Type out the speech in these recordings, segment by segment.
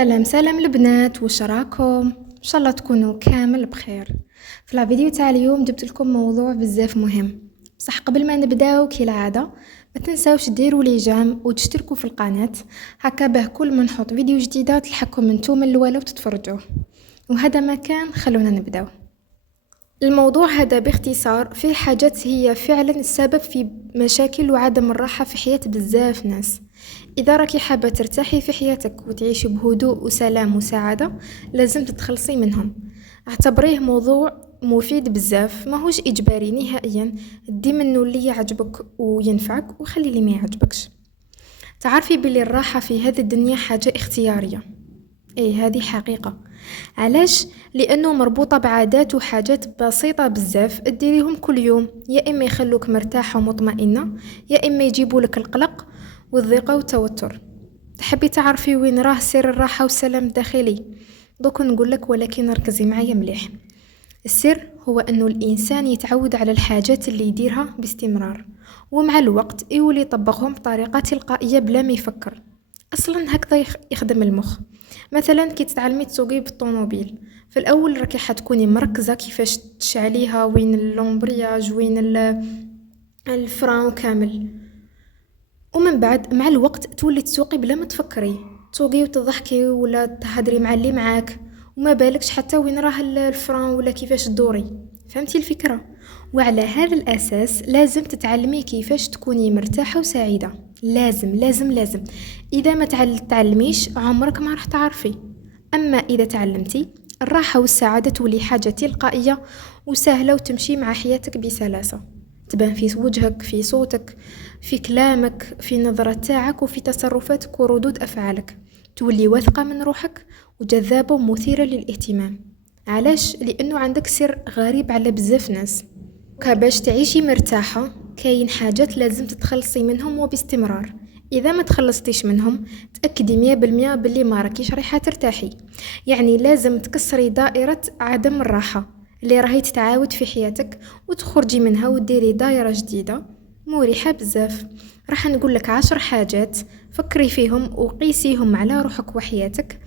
سلام سلام البنات، واش راكم؟ ان شاء الله تكونوا كامل بخير. في الفيديو تاع اليوم جبت لكم موضوع بزاف مهم. بصح قبل ما نبداو كالعاده ما تنساوش ديروا لي جام وتشتركوا في القناه، هكا به كل ما نحط فيديو جديده تلحقكم نتوما الاولى وتتفرجوا. وهذا ما كان، خلونا نبداو. الموضوع هذا باختصار فيه حاجات هي فعلا السبب في مشاكل وعدم الراحة في حياة بزاف ناس. إذا راكي حابة ترتاحي في حياتك وتعيشي بهدوء وسلام وسعادة، لازم تتخلصي منهم. اعتبريه موضوع مفيد بزاف، ماهوش إجباري نهائيا. دي منه اللي يعجبك وينفعك وخلي اللي ما يعجبكش. تعرفي بلي الراحة في هذه الدنيا حاجة اختيارية. ايه، هذه حقيقة. علاش؟ لانه مربوطة بعادات وحاجات بسيطة بزاف تديريهم كل يوم، يا اما يخلوك مرتاحة ومطمئنة، يا اما يجيبوا لك القلق والضيقة والتوتر. تحبي تعرفي وين راه سر الراحة والسلام الداخلي؟ دوك نقول لك، ولكن ركزي معايا مليح. السر هو انه الانسان يتعود على الحاجات اللي يديرها باستمرار، ومع الوقت يولي يطبقهم بطريقة تلقائية بلا ما يفكر. اصلا هكذا يخدم المخ. مثلا كي تتعلمي تسوقي بالطوموبيل، في الاول راكي حتكوني مركزه كيفاش تشعليها، وين اللومبرياج، وين الفران كامل. ومن بعد مع الوقت تولي تسوقي بلا ما تفكري، تسوقي وتضحكي ولا تهدري مع اللي معاك، وما بالكش حتى وين راه الفران ولا كيفاش تدوري. فهمتي الفكره؟ وعلى هذا الاساس لازم تتعلمي كيفاش تكوني مرتاحه وسعيده. لازم لازم لازم. اذا ما تعلميش عمرك ما راح تعرفي. اما اذا تعلمتي، الراحه والسعاده تولي حاجه تلقائيه وسهله وتمشي مع حياتك بسلاسه. تبان في وجهك، في صوتك، في كلامك، في نظرة تاعك، وفي تصرفاتك وردود أفعالك. تولي واثقة من روحك وجذابة ومثيرة للاهتمام. علاش؟ لأنه عندك سر غريب على بزاف ناس. باش تعيشي مرتاحة كاين حاجات لازم تتخلصي منهم وباستمرار. إذا ما تخلصتيش منهم تأكدي 100% باللي ما راكيش رايحة ترتاحي. يعني لازم تكسري دائرة عدم الراحة اللي راهي تتعاود في حياتك، وتخرجي منها وديري دائرة جديدة مريحة بزاف. راح نقول لك 10 حاجات، فكري فيهم وقيسيهم على روحك وحياتك.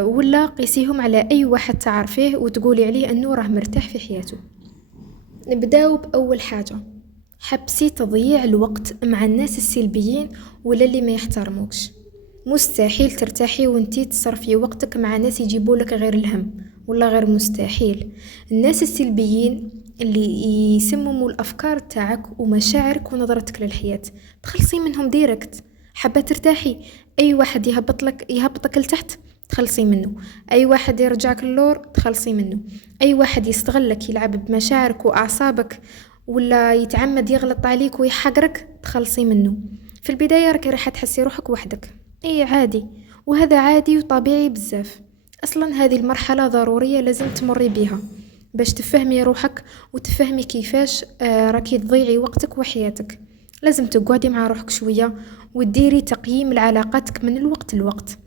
ولا قيسيهم على أي واحد تعرفيه وتقولي عليه أنه راه مرتاح في حياته. نبداو بأول حاجة. حبسي تضييع الوقت مع الناس السلبيين ولا اللي ما يحترموكش. مستحيل ترتاحي وانتي تصرفي وقتك مع ناس يجيبولك غير الهم، ولا غير مستحيل. الناس السلبيين اللي يسمموا الأفكار تاعك ومشاعرك ونظرتك للحياة، تخلصي منهم ديركت. حابة ترتاحي، أي واحد يهبطك لتحت تخلصي منه. أي واحد يرجعك اللور تخلصي منه. أي واحد يستغلك يلعب بمشاعرك وأعصابك، ولا يتعمد يغلط عليك ويحقرك تخلصي منه. في البداية راح تحسي روحك وحدك، اي عادي، وهذا عادي وطبيعي بزاف. اصلا هذه المرحلة ضرورية لازم تمري بها باش تفهمي روحك وتفهمي كيفاش راكي تضيعي وقتك وحياتك. لازم تقعدي مع روحك شوية وتديري تقييم لعلاقاتك من الوقت لوقت.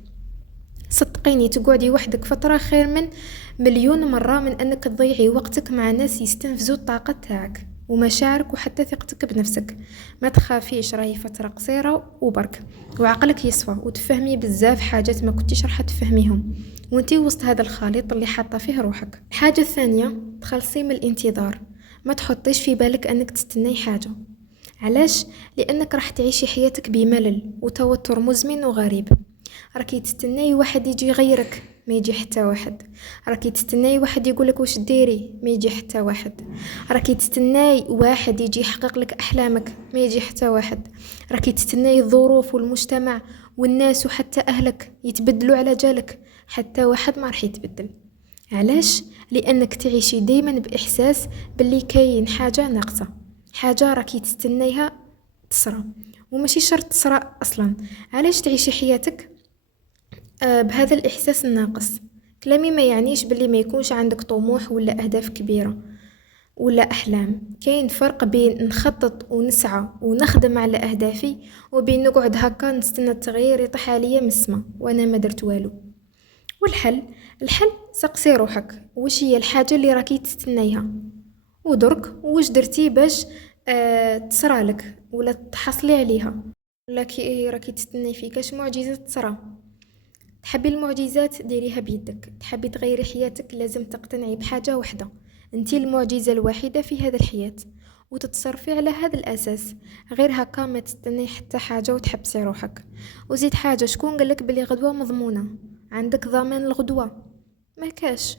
صدقيني تقعدي وحدك فترة خير من مليون مرة من انك تضيعي وقتك مع ناس يستنفذوا الطاقة تاعك ومشاعرك وحتى ثقتك بنفسك. ما تخافيش، راهي فترة قصيرة وبرك، وعقلك يصفى وتفهمي بزاف حاجات ما كنتيش راح تفهميهم وانتي وسط هذا الخليط اللي حاطه فيه روحك. الحاجة الثانية، تخلصي من الانتظار. ما تحطيش في بالك انك تستني حاجة. علاش؟ لانك راح تعيشي حياتك بملل وتوتر مزمن وغريب. راكي تستناي واحد يجي يغيرك، ما يجي حتى واحد. راكي تستناي واحد يقولك واش ديري، ما يجي حتى واحد. راكي تستناي واحد يجي يحقق لك احلامك، ما يجي حتى واحد. راكي تستناي الظروف والمجتمع والناس وحتى اهلك يتبدلوا على جالك، حتى واحد ما راح يتبدل. علاش؟ لانك تعيشي دايما باحساس باللي كاين حاجه ناقصه، حاجه راكي تستنيها تصرى، وماشي شرط تصرى اصلا. علاش تعيشي حياتك بهذا الإحساس الناقص؟ كلامي ما يعنيش باللي ما يكونش عندك طموح ولا أهداف كبيرة ولا أحلام. كاين فرق بين نخطط ونسعى ونخدم على أهدافي، وبين نقعد هكا نستنى التغيير يطيح عليا من السما وأنا ما درت والو. والحل سقسي روحك واش هي الحاجة اللي راكي تستنيها، ودرك واش درتي باش تصرالك ولا تحصلي عليها، ولا كي راكي تستني فيه كاش معجزة تصرى. تحبي المعجزات ديريها بيدك، تحبي تغيري حياتك لازم تقتنعي بحاجة واحدة، انتي المعجزة الوحيدة في هذا الحياة، وتتصرفي على هذا الأساس. غير هكا ما تستني حتى حاجة وتحبسي روحك. وزيد حاجة، شكون قالك بلي غدوة مضمونة؟ عندك ضمان الغدوة؟ ما كاش.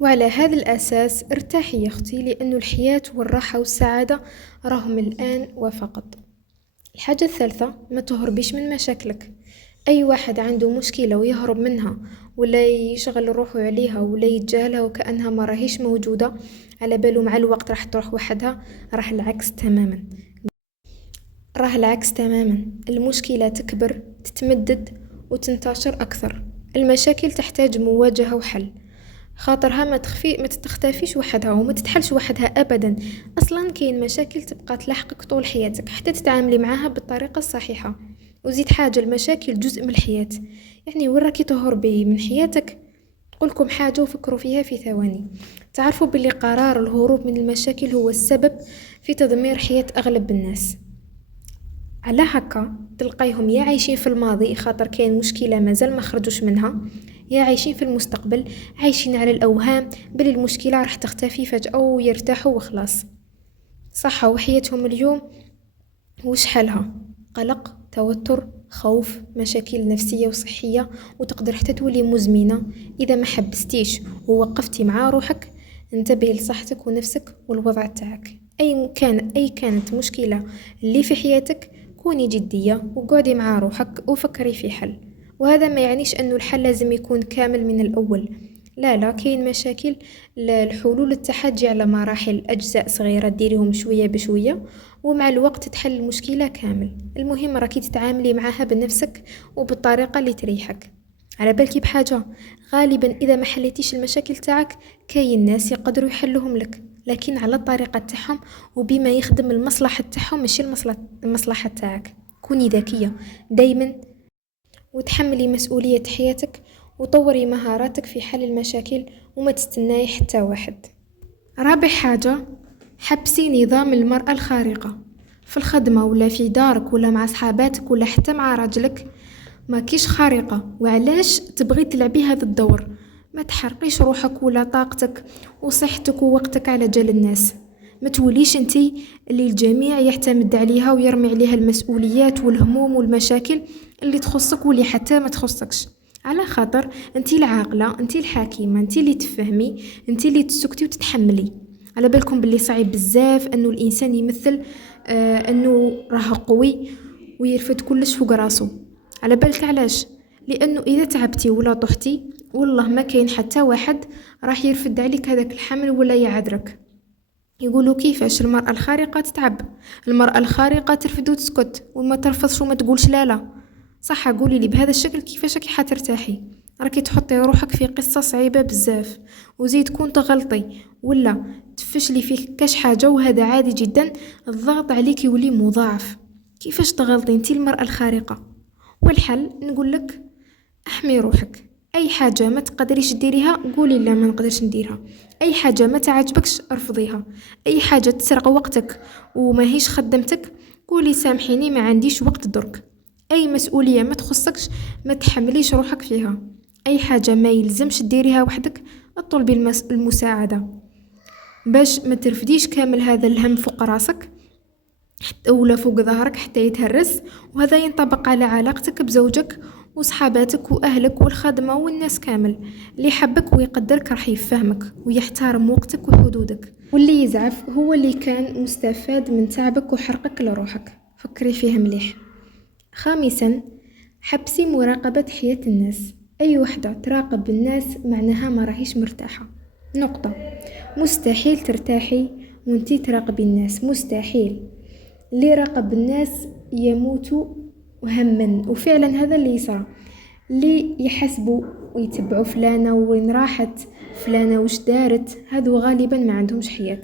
وعلى هذا الأساس ارتاحي يا أختي، لأن الحياة والراحة والسعادة راهم الآن وفقط. الحاجة الثالثة، ما تهربيش من مشاكلك. أي واحد عنده مشكلة ويهرب منها ولا يشغل روحه عليها ولا يتجاهلها وكأنها ما راهيش موجودة، على باله مع الوقت راح تروح وحدها، راه العكس تماما. المشكلة تكبر، تتمدد وتنتشر أكثر. المشاكل تحتاج مواجهة وحل، خاطرها ما تختفيش وحدها وما تتحلش وحدها أبدا. أصلا كاين مشاكل تبقى تلاحقك طول حياتك حتى تتعاملي معها بالطريقة الصحيحة. وزيد حاجة، المشاكل جزء من الحياة، يعني وين راكي تهربي من حياتك؟ تقولكم حاجة وفكروا فيها في ثواني. تعرفوا باللي قرار الهروب من المشاكل هو السبب في تدمير حياة أغلب الناس. على هكا تلقايهم يا عايشين في الماضي خاطر كاين مشكلة مازال ما خرجوش منها، يا عايشين في المستقبل عايشين على الأوهام بلي المشكلة راح تختفي فجأة ويرتاحوا وخلاص. صح، وحياتهم اليوم وش حالها؟ قلق، توتر، خوف، مشاكل نفسية وصحية، وتقدر حتى تولي مزمنة إذا ما حبستيش ووقفتي مع روحك. انتبهي لصحتك ونفسك والوضع تاعك. أي كانت مشكلة اللي في حياتك، كوني جدية وقعدي مع روحك وفكري في حل. وهذا ما يعنيش أنه الحل لازم يكون كامل من الأول، لا كاين مشاكل الحلول تاعها تجي على مراحل، أجزاء صغيرة ديريهم شوية بشوية ومع الوقت تحل المشكلة كامل. المهم راكي تتعاملي معها بنفسك وبالطريقة اللي تريحك. على بالك بحاجة، غالبا إذا ما حليتيش المشاكل تاعك كاين ناس يقدروا يحلوهم لك، لكن على الطريقة تاعهم وبما يخدم المصلحة تاعهم ماشي المصلحة تاعك. كوني ذكية دايما وتحملي مسؤولية حياتك وطوري مهاراتك في حل المشاكل وما تستناي حتى واحد. رابع حاجة، حبسي نظام المرأة الخارقة في الخدمة ولا في دارك ولا مع صحاباتك ولا حتى مع راجلك. ما كيش خارقة، وعلاش تبغي تلعبي هذا الدور؟ ما تحرقيش روحك ولا طاقتك وصحتك ووقتك على جال الناس. ما توليش انتي اللي الجميع يعتمد عليها ويرمي عليها المسؤوليات والهموم والمشاكل اللي تخصك واللي حتى ما تخصكش. على خاطر انتي العاقلة، انتي الحكيمة، انتي اللي تفهمي، انتي اللي تسكتي وتتحملي. على بالكم باللي صعيب بزاف انه الانسان يمثل انه راه قوي ويرفد كلش فوق راسه. على بالك علاش؟ لانه اذا تعبتي ولا طحتي والله ما كاين حتى واحد راح يرفد عليك هذاك الحمل ولا يعذرك. يقولوا كيفاش المرأة الخارقة تتعب؟ المرأة الخارقة ترفد وتسكت وما ترفضش وما تقولش لا. صح، قولي لي بهذا الشكل كيفاش راكي حترتاحي؟ راكي تحطي روحك في قصة صعيبة بزاف، وزيد كون تغلطي ولا تفشلي في كاش حاجة وهذا عادي جدا، الضغط عليك يولي مضاعف. كيفاش تغلطي انتي المرأة الخارقة؟ والحل نقولك احمي روحك. اي حاجة ما تقدريش ديريها قولي لا ما نقدرش نديرها. اي حاجة ما تعجبكش ارفضيها. اي حاجة تسرق وقتك وما هيش خدمتك قولي سامحيني ما عنديش وقت درك. اي مسؤولية ما تخصكش ما تحمليش روحك فيها. اي حاجة ما يلزمش ديريها وحدك اطلبي المساعدة باش ما ترفديش كامل هذا الهم فوق راسك ولا فوق ظهرك حتى يتهرس. وهذا ينطبق على علاقتك بزوجك وصحاباتك وأهلك والخدمة والناس كامل. اللي يحبك ويقدرك راح يفهمك ويحترم وقتك وحدودك، واللي يزعف هو اللي كان مستفاد من تعبك وحرقك لروحك. فكري فيه مليح. خامسا، حبسي مراقبة حياة الناس. أي وحدة تراقب الناس معناها ما راهيش مرتاحة، نقطة. مستحيل ترتاحي وانتي تراقبي الناس، مستحيل. اللي راقب الناس يموتوا هما، وفعلا هذا اللي يصرى. اللي يحسبوا ويتبعوا فلانة وين راحت، فلانة وش دارت، هذو غالبا ما عندهمش حياة.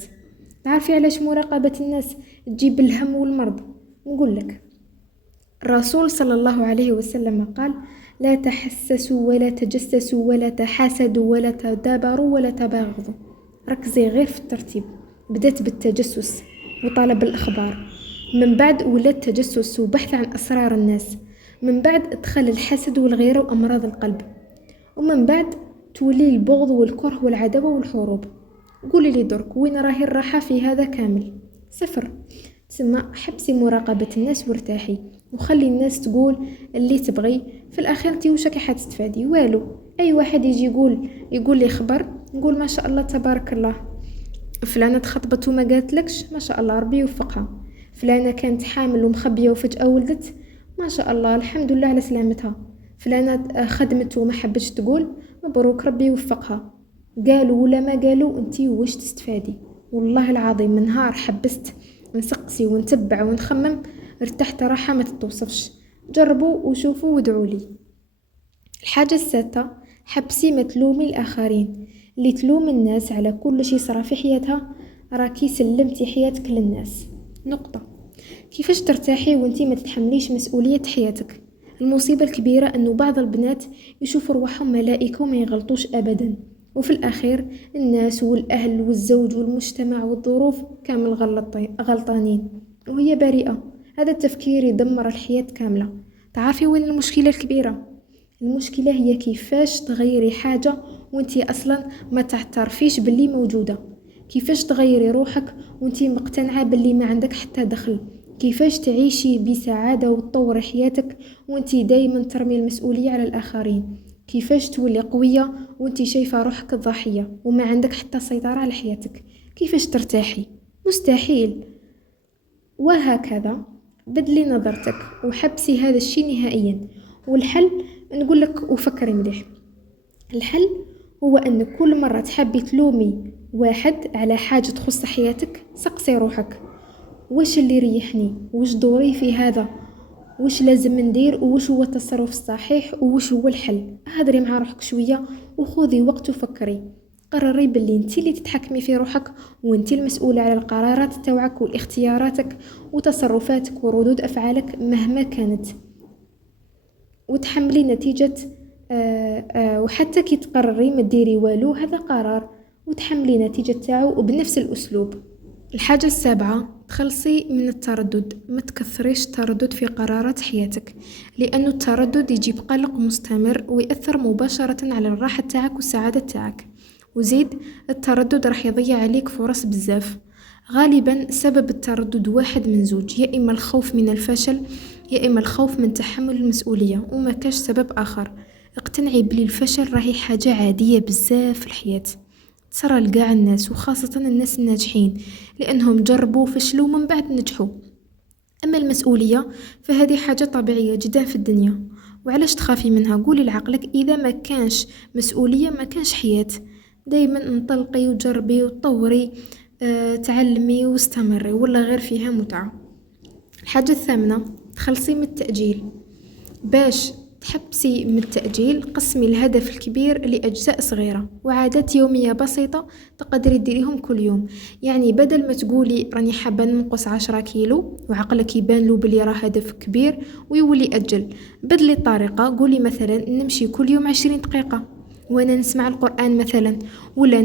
تعرفي علاش مراقبة الناس تجيب الهم والمرض؟ نقولك، الرسول صلى الله عليه وسلم قال: لا تحسسوا ولا تجسسوا ولا تحاسدوا ولا تدابروا ولا تباغضوا. ركزي غير في الترتيب، بدأت بالتجسس وطلب الأخبار، من بعد ولات تجسس وبحث عن أسرار الناس، من بعد تدخل الحسد والغيرة وأمراض القلب، ومن بعد تولي البغض والكره والعداوة والحروب. قولي لي درك وين راهي الراحة في هذا كامل؟ صفر. تسمى حبسي مراقبة الناس وارتاحي، وخلي الناس تقول اللي تبغي. في الاخير انتي وش راكي حتستفادي؟ والو. اي واحد يجي يقول لي خبر، نقول ما شاء الله تبارك الله، فلانة تخطبت وما قالتلكش، ما شاء الله ربي يوفقها. فلانة كانت حامل ومخبية وفجأة ولدت، ما شاء الله الحمد لله على سلامتها. فلانة خدمت وما حبتش تقول، مبروك ربي يوفقها. قالوا ولا ما قالوا، انتي وش تستفادي؟ والله العظيم من نهار حبست نسقسي ونتبع ونخمم ارتحت راحة ما تتوصفش. جربوا وشوفوا وادعوا لي. الحاجة السادسة، حبسي ما تلومي الآخرين. اللي تلوم الناس على كل شي صرا في حياتها راكي سلمتي حياتك للناس. نقطة. كيفاش ترتاحي وانتي ما تتحمليش مسؤولية حياتك؟ المصيبة الكبيرة انه بعض البنات يشوفوا روحهم ملائكة وما يغلطوش ابدا، وفي الاخير الناس والاهل والزوج والمجتمع والظروف كامل غلطانين وهي بريئة. هذا التفكير يدمر الحياة كاملة. تعرفي وين المشكلة الكبيرة؟ المشكلة هي كيفاش تغيري حاجة وانتي اصلا ما تعترفيش باللي موجودة. كيفاش تغيري روحك وانتي مقتنعة باللي ما عندك حتى دخل. كيفاش تعيشي بسعادة وتطوري حياتك وانتي دايما ترمي المسؤولية على الآخرين. كيفاش تولي قوية وانتي شايفة روحك الضحية وما عندك حتى سيطرة على حياتك. كيفاش ترتاحي؟ مستحيل. وهكذا بدلي نظرتك وحبسي هذا الشيء نهائيا. والحل نقولك وفكري مليح. الحل هو أن كل مرة تحبي تلومي واحد على حاجة تخص حياتك، سقسي روحك وش اللي يريحني، وش دوري في هذا، وش لازم ندير، وش هو التصرف الصحيح، وش هو الحل. هدري مع روحك شوية وخذي وقت وفكري. قرري باللي انتي اللي تتحكمي في روحك، وانتي المسؤولة على القرارات تاوعك واختياراتك وتصرفاتك وردود أفعالك مهما كانت، وتحملي نتيجة. وحتى كي تقرري ما ديري والو، هذا قرار وتحملي نتيجة تاعو وبنفس الأسلوب. الحاجة السابعة، تخلصي من التردد. ما تكثريش التردد في قرارات حياتك، لأنه التردد يجيب قلق مستمر ويأثر مباشرة على الراحة تاعك والسعادة تاعك. وزيد التردد راح يضيع عليك فرص بزاف. غالبا سبب التردد واحد من زوج، يا إما الخوف من الفشل يا إما الخوف من تحمل المسؤولية، وما كاش سبب آخر. اقتنعي بلي الفشل راهي حاجة عادية بزاف في الحياة، تصرى لقاع الناس وخاصة الناس الناجحين، لأنهم جربوا فشلوا من بعد نجحوا. أما المسؤولية فهذه حاجة طبيعية جدا في الدنيا. وعلاش تخافي منها؟ قولي لعقلك إذا ما كانش مسؤولية ما كانش حياة. دايما انطلقي وجربي وطوري، تعلمي واستمري، ولا غير فيها متعة. الحاجة الثامنة، تخلصي من التأجيل. باش تحبسي من التأجيل قسمي الهدف الكبير لأجزاء صغيرة وعادات يومية بسيطة تقدري تديريهم كل يوم. يعني بدل ما تقولي راني حابة ننقص 10 كيلو وعقلك يبان له بلي راه هدف كبير ويولي أجل، بدلي الطريقة. قولي مثلا نمشي كل يوم 20 دقيقة، وانا نسمع القرآن مثلا، ولا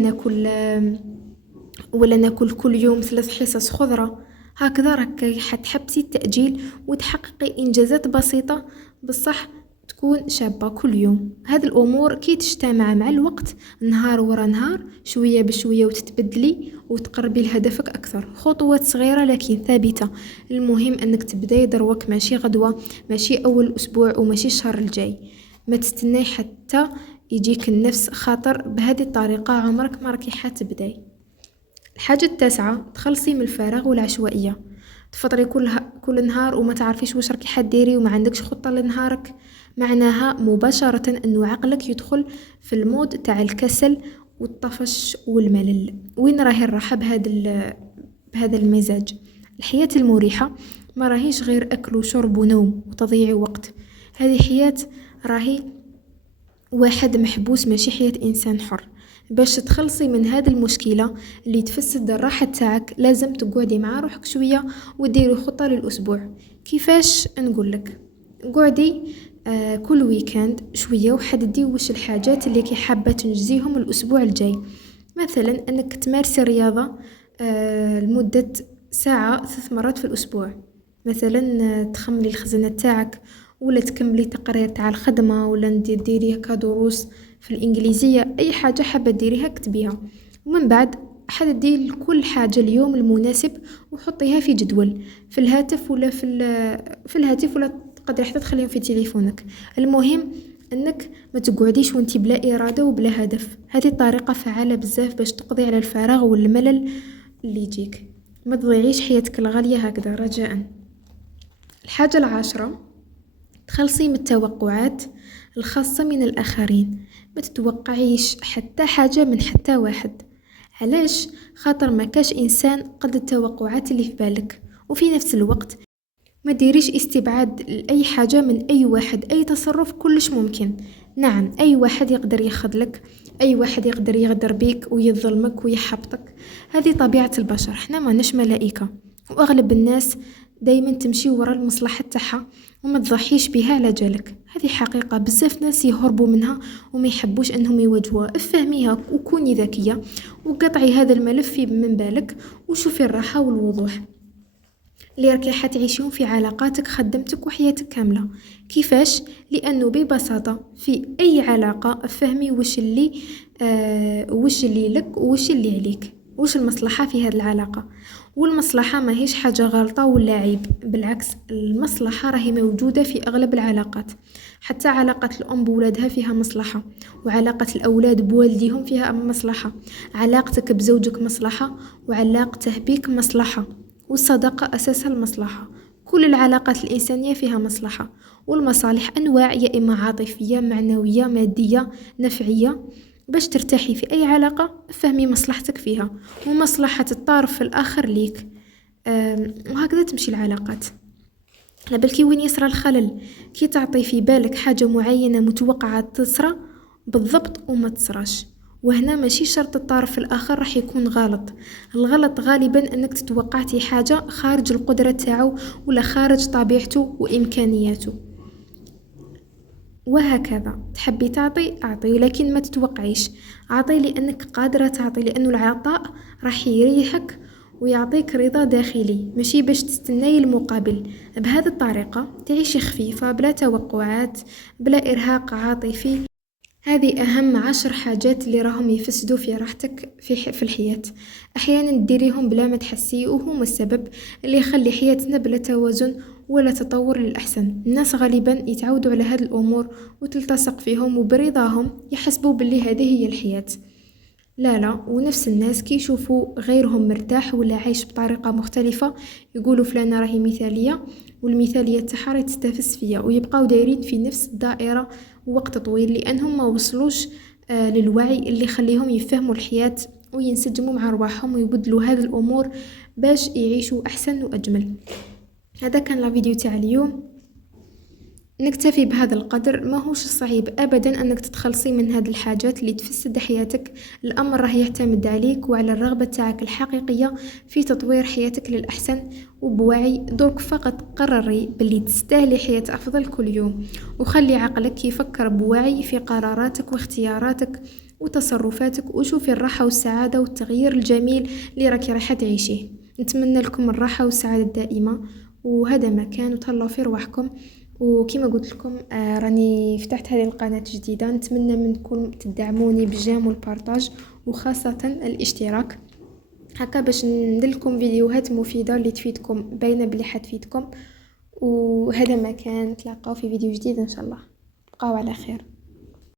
ناكل كل يوم 3 حصص خضرة. هكذا راك حتحبسي التأجيل وتحققي إنجازات بسيطة بصح تكون شابة كل يوم. هذه الأمور كي تجتمع مع الوقت نهار ورا نهار شوية بشوية وتتبدلي وتقربي لهدفك أكثر. خطوات صغيرة لكن ثابتة. المهم أنك تبداي دروك، ماشي غدوة، ماشي أول أسبوع، وماشي الشهر الجاي. ما تستناي حتى يجيك النفس خاطر بهذه الطريقة عمرك ما راكي حتبداي. الحاجة التاسعة، تخلصي من الفراغ والعشوائية. تفطري كل نهار وما تعرفيش واش راكي حديري وما عندكش خطة لنهارك، معناها مباشرة انه عقلك يدخل في المود تاع الكسل والطفش والملل. وين راهي الراحة بهذا المزاج؟ الحياة المريحة ما راهيش غير أكل وشرب ونوم وتضييع وقت. هذه حياة راهي واحد محبوس، ماشي حياة إنسان حر. باش تخلصي من هذه المشكلة اللي تفسد الراحة تاعك لازم تقعدي مع روحك شوية وديري خطة للأسبوع. كيفاش؟ نقولك قعدي كل ويكند شوية وحددي وش الحاجات اللي كي حابة تنجزيهم الأسبوع الجاي. مثلا أنك تمارسي الرياضة لمدة ساعة 3 مرات في الأسبوع. مثلا تخملي الخزانة تاعك ولا تكملي تقرير تاع الخدمة، ولا ديريه كدروس في الإنجليزية، أي حاجة حابة ديريها كتبيها. ومن بعد حددي لكل حاجة اليوم المناسب وحطيها في جدول في الهاتف، ولا في الهاتف، ولا تقدري حتى تخليهم في تليفونك. المهم انك ما تقعديش وانتي بلا إرادة وبلا هدف. هذه طريقة فعالة بزاف باش تقضي على الفراغ والملل اللي يجيك. ما تضيعيش حياتك الغالية هكذا رجاء. الحاجة العاشرة، تخلصي من التوقعات الخاصة من الآخرين. ما تتوقعيش حتى حاجة من حتى واحد. علاش؟ خاطر ما كاش إنسان قد التوقعات اللي في بالك. وفي نفس الوقت ما ديريش استبعاد لأي حاجة من أي واحد. أي تصرف كلش ممكن. نعم، أي واحد يقدر يخذلك، أي واحد يقدر يغدر بيك ويظلمك ويحبطك. هذه طبيعة البشر، احنا ما نش ملائكة. وأغلب الناس دايما تمشي وراء المصلحة تاعها وما تضحيش بها على جالك. هذه حقيقة بزاف ناس يهربوا منها وما يحبوش انهم يواجهوها. افهميها وكوني ذكية وقطعي هذا الملف من بالك وشوفي الراحة والوضوح اللي راكي حتعيشيهم في علاقاتك، خدمتك وحياتك كاملة. كيفاش؟ لأنه ببساطة في أي علاقة فهمي وش اللي لك وش اللي عليك، وش المصلحة في هذه العلاقة. والمصلحة ما هيش حاجة غلطة ولا عيب، بالعكس المصلحة راهي موجودة في أغلب العلاقات. حتى علاقة الأم بولادها فيها مصلحة، وعلاقة الأولاد بوالديهم فيها مصلحة، علاقتك بزوجك مصلحة، وعلاقته بيك مصلحة، والصداقة أساسها المصلحة. كل العلاقات الإنسانية فيها مصلحة، والمصالح أنواع، يا إما عاطفية، معنوية، مادية، نفعية. باش ترتاحي في أي علاقة فهمي مصلحتك فيها ومصلحة الطرف الآخر ليك. وهكذا تمشي العلاقات. لبالكي وين يصرى الخلل؟ كي تعطي في بالك حاجة معينة متوقعة تصرى بالضبط وما تصراش. وهنا ماشي شرط الطرف الآخر راح يكون غلط. الغلط غالبا أنك تتوقعتي حاجة خارج القدرة تاعو ولا خارج طبيعته وإمكانياته. وهكذا تحبي تعطي أعطي، ولكن ما تتوقعيش. أعطي لأنك قادرة تعطي، لأنه العطاء راح يريحك ويعطيك رضا داخلي، ماشي باش تستناي المقابل. بهذه الطريقة تعيشي خفيفة بلا توقعات، بلا إرهاق عاطفي. هذه أهم 10 حاجات اللي راهم يفسدوا في راحتك في الحياة. أحيانا ديريهم بلا ما تحسي، وهم السبب اللي يخلي حياتنا بلا توازن ولا تطور للأحسن. الناس غالبا يتعودوا على هذه الأمور وتلتصق فيهم، وبرضاهم يحسبوا باللي هذه هي الحياة. لا، ونفس الناس كي يشوفوا غيرهم مرتاح ولا عايش بطريقة مختلفة يقولوا فلانة راهي مثالية، والمثالية تاعها راهي تستفز فيا، ويبقاو دايرين في نفس الدائرة وقت طويل، لأنهم ما وصلوش للوعي اللي يخليهم يفهموا الحياة وينسجموا مع رواحهم ويبدلوا هذه الأمور باش يعيشوا أحسن وأجمل. هذا كان الفيديو تاع اليوم. نكتفي بهذا القدر. ما هوش صعيب أبدا أنك تتخلصي من هذه الحاجات اللي تفسد حياتك. الأمر راه يعتمد عليك وعلى الرغبة تاعك الحقيقية في تطوير حياتك للأحسن وبوعي. درك فقط قرري باللي تستاهلي حياة أفضل كل يوم، وخلي عقلك يفكر بوعي في قراراتك واختياراتك وتصرفاتك، وشوفي الراحة والسعادة والتغيير الجميل اللي راكي رايحة تعيشيه. نتمنى لكم الراحة والسعادة الدائمة، وهذا ما كان. وتهلاو في رواحكم. وكما قلت لكم راني فتحت هذه القناة جديدة، نتمنى منكم تدعموني بالجيم والبارتاج، وخاصة الاشتراك، هكا باش ندير لكم فيديوهات مفيدة اللي تفيدكم، باينة بلي حتفيدكم. وهذا ما كان. نتلاقاو في فيديو جديد ان شاء الله. بقاو على خير.